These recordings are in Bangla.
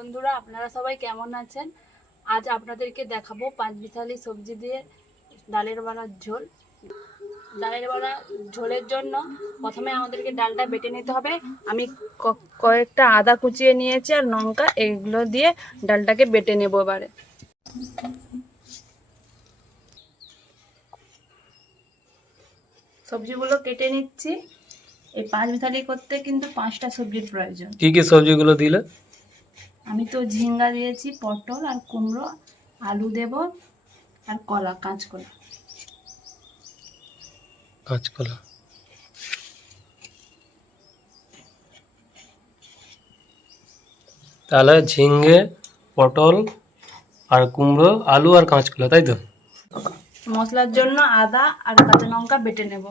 বন্ধুরা, আপনারা সবাই কেমন আছেন? আজ আপনাদেরকে দেখাবো পাঁচমিশালি সবজি দিয়ে ডালের বড়ার ঝোল। ডালের বড়া ঝোলের জন্য প্রথমে আমাদেরকে ডালটা বেটে নিতে হবে। আমি কয়েকটা আদা কুচিয়ে নিয়েছি আর লঙ্কা, এগুলো দিয়ে ডালটাকে বেটে নেবো। এবারে সবজিগুলো কেটে নিচ্ছি। এই পাঁচমিশালি করতে কিন্তু 5টা সবজির প্রয়োজন। কি কি সবজিগুলো দিলে? আমি তো ঝিঙ্গা দিয়েছি, পটল আর কুমড়ো, আলু দেব আর কলা, কাঁচকলা। কাঁচকলা। তাহলে ঝিঙ্গে, পটল আর কুমড়ো, আলু আর কাঁচকলা, তাই তো? মশলার জন্য আদা আর কাঁচা লঙ্কা বেটে নেব।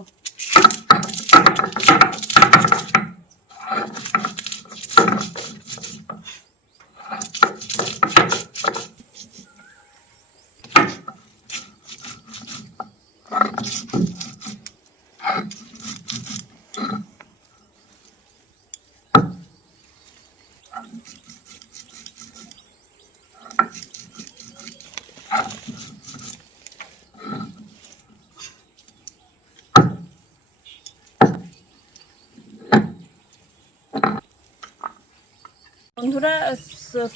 বন্ধুরা,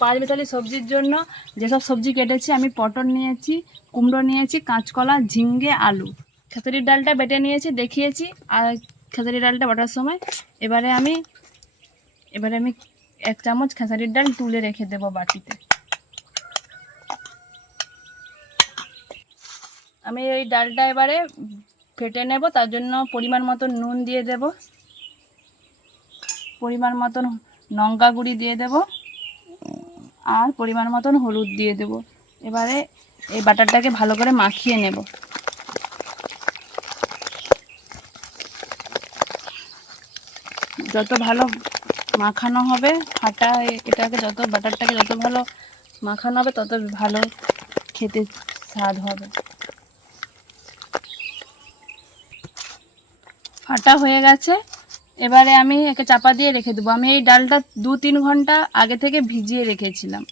পাঁচমিশালি সবজির জন্য যেসব সবজি কেটেছি, আমি পটল নিয়েছি, কুমড়ো নিয়েছি, কাঁচকলা, ঝিঙ্গে, আলু। খেসারির ডালটা বেটে নিয়েছি, দেখিয়েছি। আর খেসারির ডালটা বাটার সময় এবারে আমি 1 চামচ খেসারির ডাল তুলে রেখে দেবো বাটিতে। আমি এই ডালটা এবারে ফেটে নেব। তার জন্য পরিমাণ মতো নুন দিয়ে দেব, পরিমাণ মতন লঙ্কা গুঁড়ি দিয়ে দেব আর পরিমাণ মতন হলুদ দিয়ে দেব। এবারে এই বাটারটাকে ভালো করে মাখিয়ে নেব। যত ভালো মাখানো হবে এটাকে বাটারটাকে যত ভালো মাখানো হবে, তত ভালো খেতে স্বাদ হবে। ফাটা হয়ে গেছে। এবারে আমি একে চাপা দিয়ে রেখে দেবো। আমি এই ডালটা 2-3 ঘন্টা আগে থেকে ভিজিয়ে রেখেছিলাম।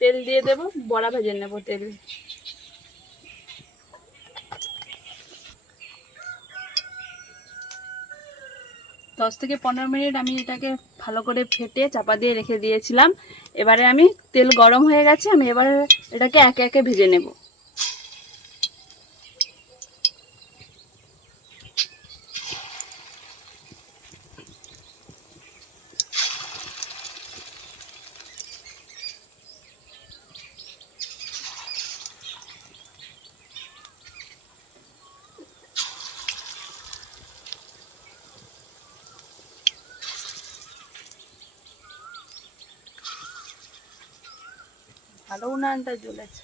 তেল দিয়ে দেব, বড়া ভেজে নেব তেল। দশ থেকে 15 মিনিট আমি এটাকে ভালো করে ফেটে চাপা দিয়ে রেখে দিয়েছিলাম। এবারে আমি তেল গরম হয়ে গেছে, আমি এবারে এটাকে একে একে ভেজে নেব। ভালো উনানটা জ্বলেছে।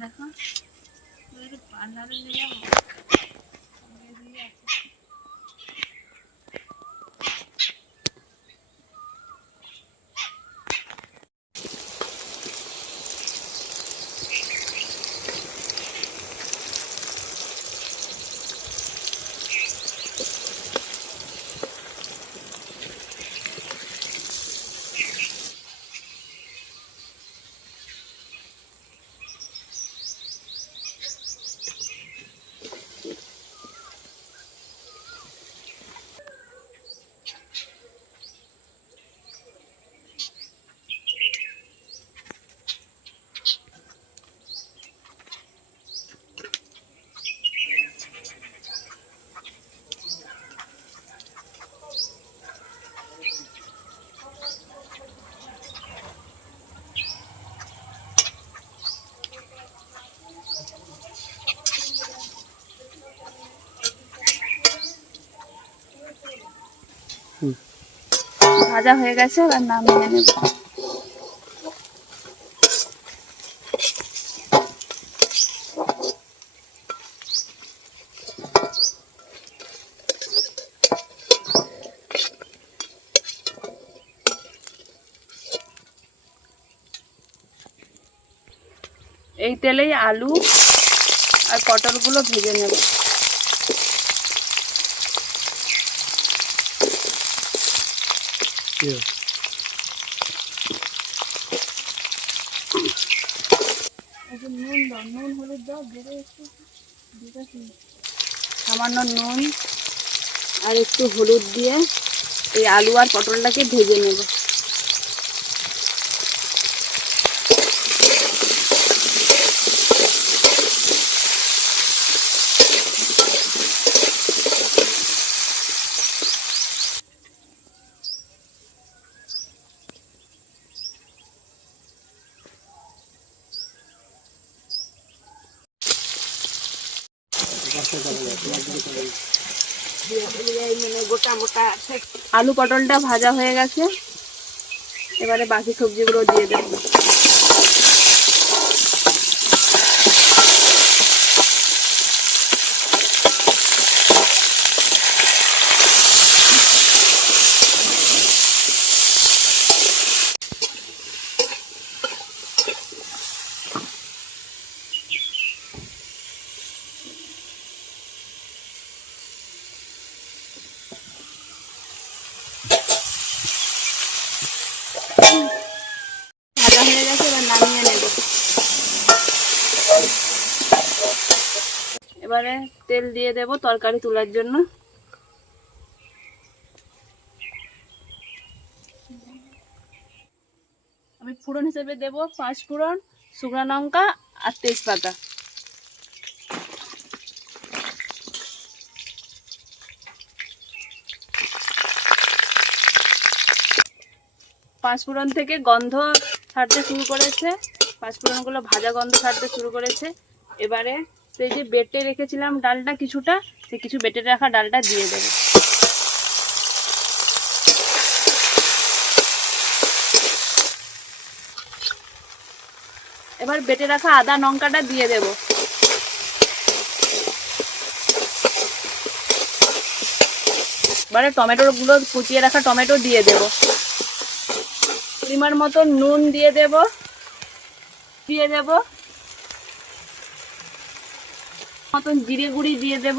দেখো, পার্লারে নিয়ে যাবো। ভাজা হয়ে গেছে, এবার নামিয়ে নেব। এই তেলেই আলু আর পটলগুলো ভেজে নেব। সামান্য নুন আর একটু হলুদ দিয়ে এই আলু আর পটলটাকে ভেজে নেব। আলু পটলটা ভাজা হয়ে গেছে, এবারে বাকি সবজিগুলো দিয়ে দেব। ভাজা হয়ে গেছে, এবার নামিয়ে নেব। এবারে তেল দিয়ে দেব তরকারি তোলার জন্য। আমি ফোড়ন হিসেবে দেব 5 ফোড়ন, শুকনো লঙ্কা আর তেজপাতা। পাঁচফোড়ন থেকে গন্ধ ছাড়তে শুরু করেছে, পাঁচফোড়নগুলো ভাজা গন্ধ ছাড়তে শুরু করেছে। এবারে সেই যে বেটে রেখেছিলাম ডালটা কিছুটা, সেই কিছু বেটে রাখা ডালটা দিয়ে দেব। এবার বেটে রাখা আদা লঙ্কাটা দিয়ে দেব। এবারে টমেটোগুলো কুচিয়ে রাখা টমেটো দিয়ে দেব। পরিমাণ মতো নুন দিয়ে দেব, মতন জিরে গুঁড়ি দিয়ে দেব,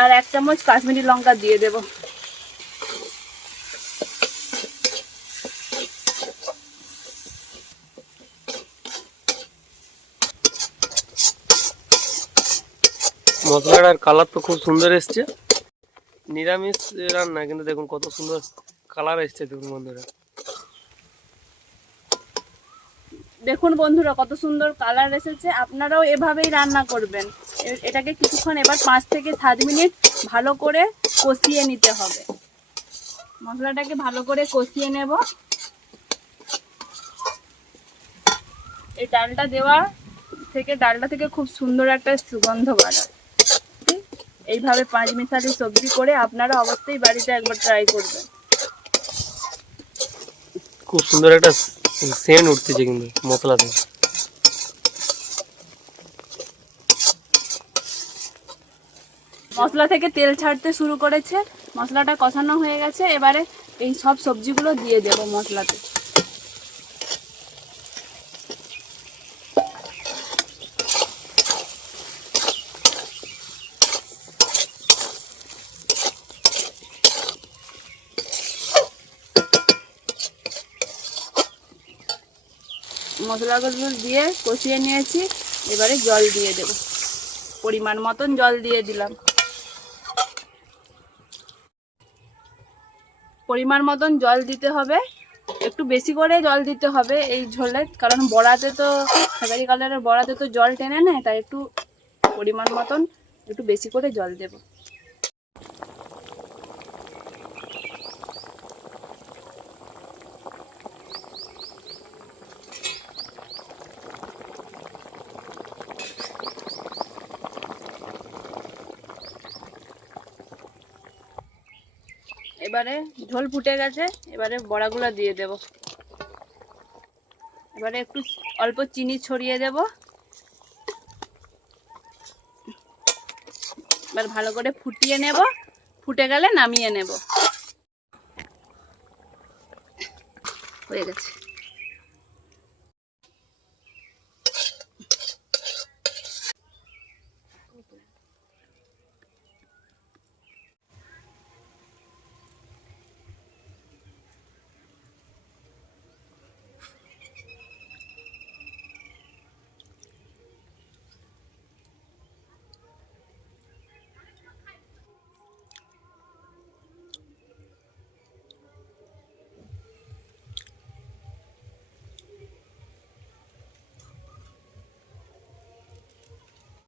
আর 1 চামচ কাশ্মীরি লঙ্কা দিয়ে দেব। মশলাটার কালার তো খুব সুন্দর এসছে। নিরামিষ রান্না, কিন্তু দেখুন কত সুন্দর কালার এসছে। দেখুন বন্ধুরা, দেখুন বন্ধুরা কত সুন্দর কালার এসেছে। আপনারাও এভাবেই রান্না করবেন। এটাকে কিছুক্ষণ এবার 5 থেকে 7 মিনিট ভালো করে কষিয়ে নিতে হবে। মশলাটাকে ভালো করে কষিয়ে নেব। এই ডালটা ডালটা থেকে খুব সুন্দর একটা সুগন্ধ বাড়ায়। এইভাবে 5 মিশালি সবজি করে আপনারা অবশ্যই বাড়িতে একবার ট্রাই করবেন। খুব সুন্দর একটা সেন্ট উঠতেছে কিন্তু মশলাতে। মশলা থেকে তেল ছাড়তে শুরু করেছে, মশলাটা কষানো হয়ে গেছে। এবারে এই সব সবজিগুলো দিয়ে দেব মশলাতে। মশলাগুলো দিয়ে কষিয়ে নিয়েছি, এবারে জল দিয়ে দেব। পরিমাণ মতন জল দিয়ে দিলাম। পরিমাণ মতন জল দিতে হবে, একটু বেশি করে জল দিতে হবে এই ঝোলে, কারণ বড়াতে তো খেসারি কালারের বড়াতে তো জল টেনে নেয়, তাই একটু পরিমাণ মতন একটু বেশি করে জল দেব। এবারে ঝোল ফুটে গেছে, এবারে বড়াগুলো দিয়ে দেব। এবারে একটু অল্প চিনি ছড়িয়ে দেব। এবার ভালো করে ফুটিয়ে নেব, ফুটে গেলে নামিয়ে নেব। হয়ে গেছে।